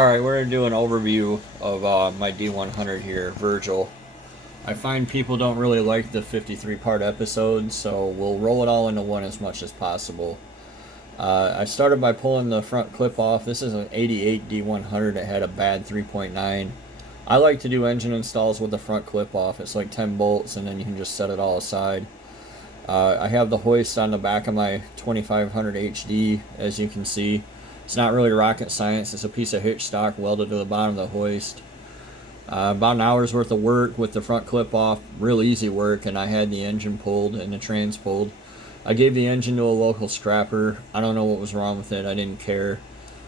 Alright, we're going to do an overview of my D100 here, Virgil. I find people don't really like the 53-part episodes, so we'll roll it all into one as much as possible. I started by pulling the front clip off. This is an 88 D100 that had a bad 3.9. I like to do engine installs with the front clip off. It's like 10 bolts and then you can just set it all aside. I have the hoist on the back of my 2500 HD, as you can see. It's not really rocket science. It's a piece of hitch stock welded to the bottom of the hoist. About an hour's worth of work with the front clip off. Real easy work, and I had the engine pulled and the trans pulled. I gave the engine to a local scrapper. I don't know what was wrong with it. I didn't care.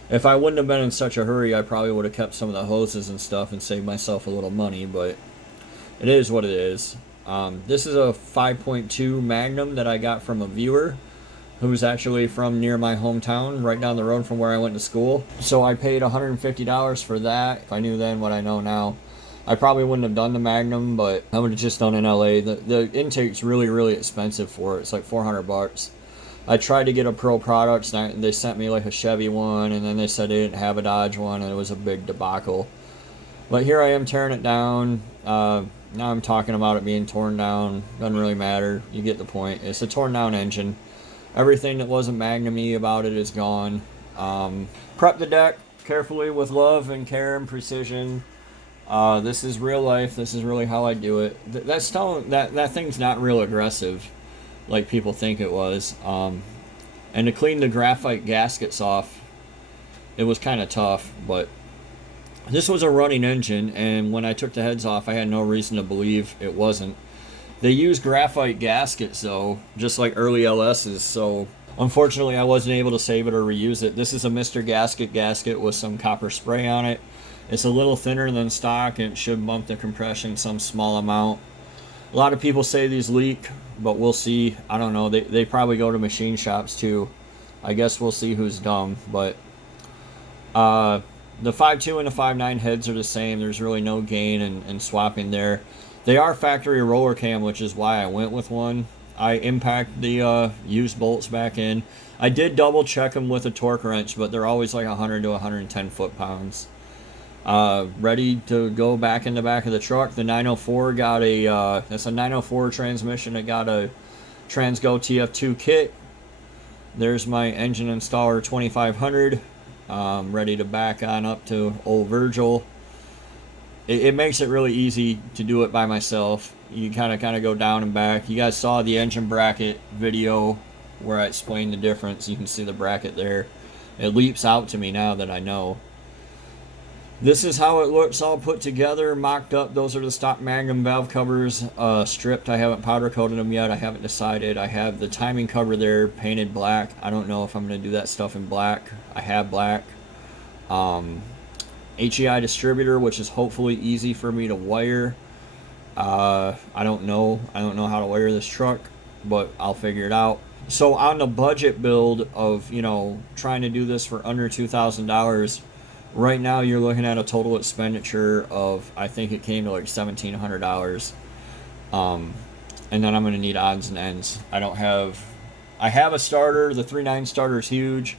If I wouldn't have been in such a hurry, I probably would have kept some of the hoses and stuff and saved myself a little money, but it is what it is. This is a 5.2 Magnum that I got from a viewer who's actually from near my hometown, right down the road from where I went to school. So I paid $150 for that. If I knew then what I know now, I probably wouldn't have done the Magnum, but I would have just done in LA. The intake's really expensive for it. It's like 400 bucks. I tried to get a Pro Products, and they sent me like a Chevy one, and then they said they didn't have a Dodge one, and it was a big debacle. But here I am tearing it down. Now I'm talking about it being torn down. Doesn't really matter. You get the point. It's a torn down engine. Everything that wasn't Magnum-y about it is gone. Prep the deck carefully with love and care and precision. This is real life. This is really how I do it. That thing's not real aggressive like people think it was. And to clean the graphite gaskets off, it was kind of tough, but this was a running engine, and when I took the heads off, I had no reason to believe it wasn't. They use graphite gaskets, though, just like early LS's, so unfortunately I wasn't able to save it or reuse it. This is a Mr. Gasket with some copper spray on it. It's a little thinner than stock, and it should bump the compression some small amount. A lot of people say these leak, but we'll see. I don't know. They probably go to machine shops, too. I guess we'll see who's dumb, but the 5.2 and the 5.9 heads are the same. There's really no gain in swapping there. They are factory roller cam, which is why I went with one. I impacted the used bolts back in. I did double check them with a torque wrench, but they're always like 100 to 110 foot-pounds. Ready to go back in the back of the truck. The 904 got a, that's a 904 transmission. It got a Transgo TF2 kit. There's my engine installer 2500. Ready to back on up to old Virgil. It makes it really easy to do it by myself. You kind of go down and back. You guys saw the engine bracket video where I explained the difference. You can see the bracket there. It leaps out to me now that I know. This is how it looks all put together, mocked up. Those are the stock Magnum valve covers, stripped. I haven't powder coated them yet. I haven't decided. I have the timing cover there painted black. I don't know if I'm going to do that stuff in black. I have black. HEI distributor, which is hopefully easy for me to wire. I don't know how to wire this truck, but I'll figure it out. So on the budget build of, trying to do this for under $2,000, right now you're looking at a total expenditure of, I think it came to like $1,700. And then I'm going to need odds and ends. I have a starter. The 3.9 starter is huge.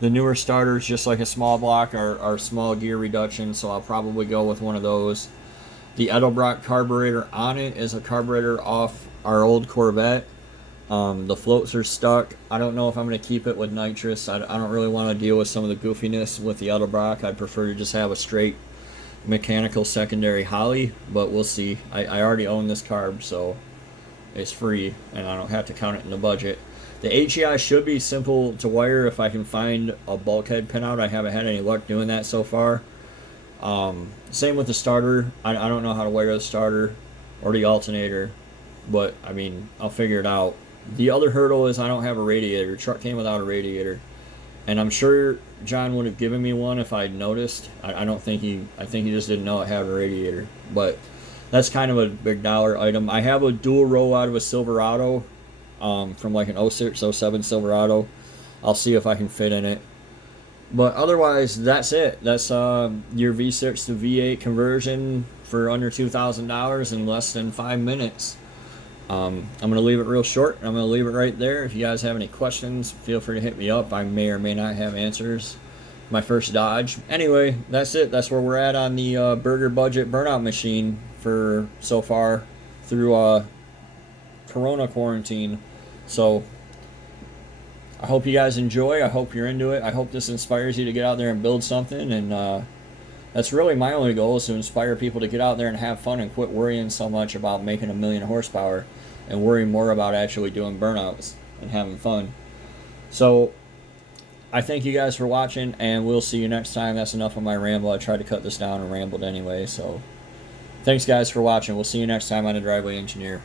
The newer starters, just like a small block, are small gear reduction, so I'll probably go with one of those. The Edelbrock carburetor on it is a carburetor off our old Corvette. The floats are stuck. I don't know if I'm going to keep it with nitrous. I don't really want to deal with some of the goofiness with the Edelbrock. I'd prefer to just have a straight mechanical secondary Holly, but we'll see. I already own this carb, so it's free, and I don't have to count it in the budget. The HEI should be simple to wire if I can find a bulkhead pinout. I haven't had any luck doing that so far. Same with the starter. I don't know how to wire the starter or the alternator, but I mean, I'll figure it out. The other hurdle is I don't have a radiator. The truck came without a radiator, and I'm sure John would have given me one if I'd noticed. I think he just didn't know it had a radiator, but that's kind of a big dollar item. I have a dual roll out of a Silverado. From like an 06, 07 Silverado. I'll see if I can fit in it. But otherwise, that's it. That's your V6 to V8 conversion for under $2,000 in less than 5 minutes. I'm going to leave it real short. I'm going to leave it right there. If you guys have any questions, feel free to hit me up. I may or may not have answers. my first Dodge. Anyway, that's it. That's where we're at on the burger budget burnout machine for so far through Corona quarantine. So I hope you guys enjoy. I hope you're into it. I hope this inspires you to get out there and build something. And that's really my only goal, is to inspire people to get out there and have fun and quit worrying so much about making 1,000,000 horsepower and worry more about actually doing burnouts and having fun. So I thank you guys for watching, and we'll see you next time. That's enough of my ramble. I tried to cut this down and rambled anyway. So thanks guys for watching. We'll see you next time on The Driveway Engineer.